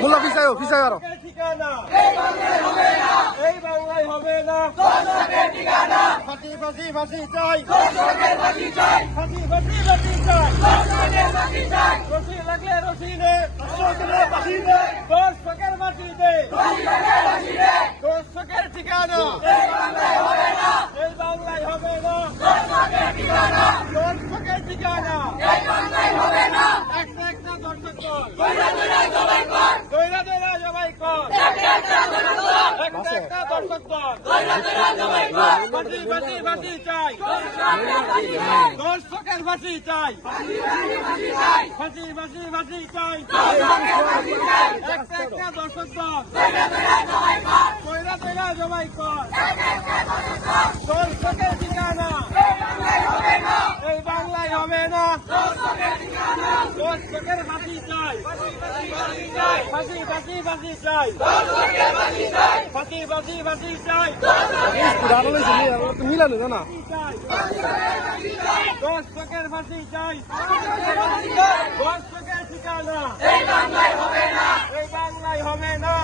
মোল্লা ফিসাইও ফিসাই আরও এই বাংলায় হবে না দর্শকের ঠিকানা একটা একটা দর্শক কর দৈরা দৈরা জবাই কর একটা একটা দর্শক কর ফাঁসি ফাঁসি ফাঁসি চাই দর্শকের ফাঁসি চাই ফাঁসি ফাঁসি ফাঁসি চাই একটা একটা দর্শক দর্শকের হবে না ফাঁসি চাই। ফাঁসি ফাঁসি ফাঁসি চাই। ফাঁসি ফাঁসি ফাঁসি চাই। মিলানো জানা দশ চোখের ফাঁসি চাই। দশ চোখের ঠিকানা। এই বাংলায় হবে না এই বাংলায় হবে না।